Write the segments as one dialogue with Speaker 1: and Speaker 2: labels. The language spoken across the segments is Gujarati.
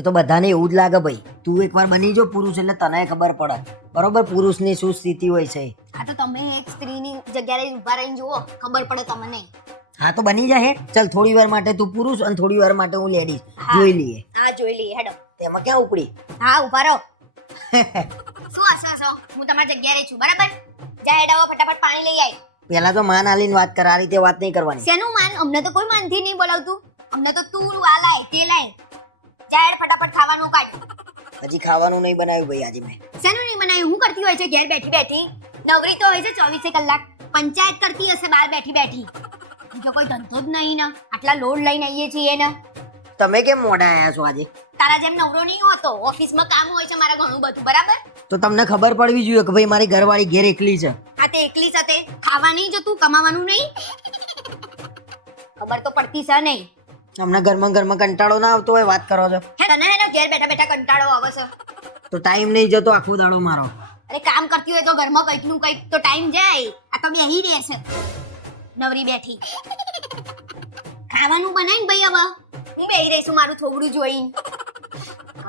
Speaker 1: એ તો બધાને એવું જ લાગે ભાઈ. તું એકવાર બની જો પુરુષ એટલે તને ખબર પડે. બરોબર? પુરુષની શું સ્થિતિ હોય છે?
Speaker 2: હા તો તમે એક સ્ત્રીની જગ્યાએ ઊભા રહીને જુઓ. ખબર પડે તમને.
Speaker 1: હા તો બની જાય ચાલ થોડી વાર માટે તું પુરુષ અને થોડી વાર માટે હું લેડીઝ જોઈ લઈએ.
Speaker 2: હા જોઈ લઈએ. હેડો.
Speaker 1: તેમાં ક્યાં ઉપડી?
Speaker 2: હા ઊભા રહો. શું હસો હસો હું તમારી જગ્યાએ છું બરાબર? જા હેડાવો ફટાફટ પાણી લઈ આવી
Speaker 1: પેલા તો માન આલીને વાત કર આ રીતે વાત નહીં કરવાની.
Speaker 2: શેનું માન? અમને તો કોઈ માનથી નહીં બોલાવતું. અમને તો તું આ લાય તે લાય ખાવાનું કાઢ.
Speaker 1: હજી ખાવાનું નહીં બનાવ્યું ભાઈ આજે મેં.
Speaker 2: શેનું નહીં બનાવ્યું? હું કરતી હોય છે ઘેર બેઠી બેઠી. નવરી તો હોય છે ચોવીસે કલાક. પંચાયત કરતી હશે બહાર બેઠી બેઠી. બીજો કોઈ ધંધો જ નહીં ને. આટલા લોડ લઈને આવીએ છીએ ને.
Speaker 1: તમે કેમ મોડા આવ્યા છો આજે?
Speaker 2: તારા જેમ નવરો નહીં હોતો. ઓફિસમાં કામ હોય છે મારા ઘણું બધું. બરાબર?
Speaker 1: તો તમને ખબર પડવી જોઈએ કે ભાઈ મારી ઘરવાળી ઘેર એકલી છે.
Speaker 2: હા તે એકલી સાથે ખાવા નહીં જતું કમાવાનું નહીં? ખબર તો પડતી છે નહીં.
Speaker 1: અમને ઘરમાં ઘરમાં કંટાળો ના આવતો હોય વાત કરો છો.
Speaker 2: હે તને હે ઘેર બેઠા બેઠા કંટાળો આવે છે.
Speaker 1: તો ટાઈમ નહીં જતો આખો દાડો મારો.
Speaker 2: અરે કામ કરતી હોય તો ઘરમાં કંઈકનું કંઈક તો ટાઈમ જાય. આ તો બેહી રહે છે. નવરી બેઠી. ખાવાનું બનાવીને ભાઈ હવે. હું બેહી રહી છું મારું થોબડું જોઈને.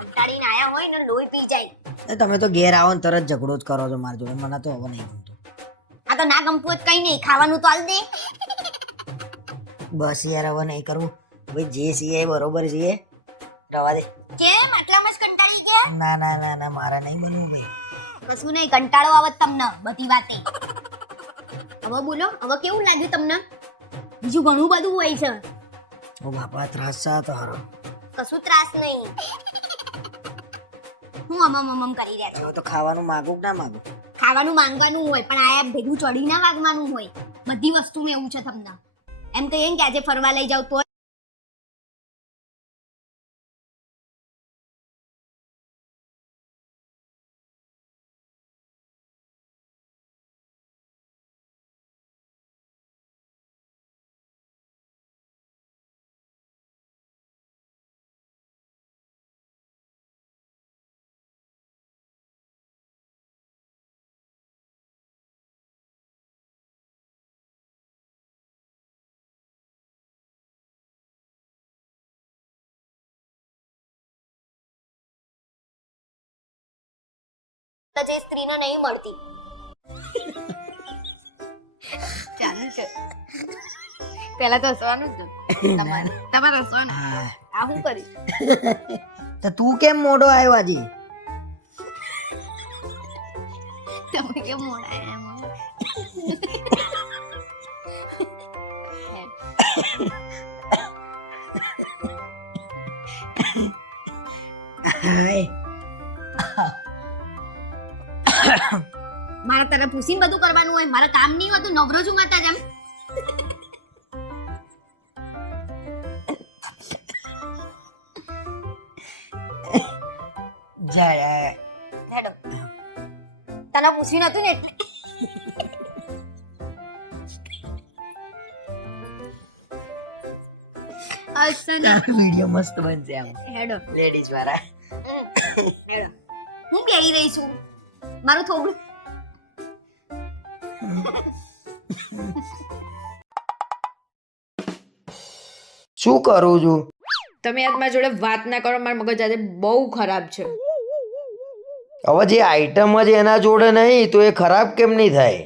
Speaker 2: કંટાળીને આયા હોય ને લોહી પી જાય.
Speaker 1: તમે તો ઘેર આવો ને તરત ઝઘડો જ કરો છો મારી જોડે. મને તો હવે નહીં ગમતું.
Speaker 2: આ તો ના ગમતું જ કઈ નહીં. ખાવાનું તો હાલ દે.
Speaker 1: બસ યાર હવે નહીં કરવું ભાઈ જે છીએ એ બરોબર છે રવા દે.
Speaker 2: કેમ? આટલામાં જ કંટાળી ગયા?
Speaker 1: ના ના ના ના મારા નહીં બનવું ભાઈ.
Speaker 2: કશું નહીં કંટાળો આવત તમને બધી વાતે. હવે બોલો હવે કેવું લાગ્યું તમને? બીજું ઘણું બધું હોય છે.
Speaker 1: ઓ બાપા ત્રાસ છે તારો
Speaker 2: કશું ત્રાસ નહીં. હું અમમ અમમ કરી રહ્યા છું.
Speaker 1: તો ખાવાનું માગું કે ના માગું?
Speaker 2: ખાવાનું માંગવાનું હોય પણ આ ભેગું ચડી ના વાગવાનું હોય. બધી વસ્તુમાં એવું છે તમને. એમ કહીએ એમ કે આજે ફરવા લઈ જાવ તો જે સ્ત્રીને નહીં મળતી. ચાલુ છે પેલા તો હસવાનું જ તમારે તમારે હસવાનું. આ શું કરી
Speaker 1: તો તું કેમ મોડો આવ્યો આજે?
Speaker 2: તમે કેમ મોડા આવ્યા
Speaker 1: હાય.
Speaker 2: મારા તારે પૂછીને બધું કરવાનું હોય. મારા કામ નહીં હોતું નવરો છું માતા જેમ
Speaker 1: જાય
Speaker 2: હેડો. તને પૂછ્યું નતું ને? એટલે અચ્છા ને.
Speaker 1: મસ્ત બનશે આમ.
Speaker 2: હેડો.
Speaker 1: લેડીઝ વાળા.
Speaker 2: હેડો. હું બેહી રહી છું. મારું થોડું
Speaker 1: શું કરું છું?
Speaker 3: તમે આજ મારા જોડે વાત ના કરો મારા મગજ આજે બહુ ખરાબ છે.
Speaker 1: હવે જે આઈટમ જ એના જોડે નહીં તો એ ખરાબ કેમ નહીં થાય?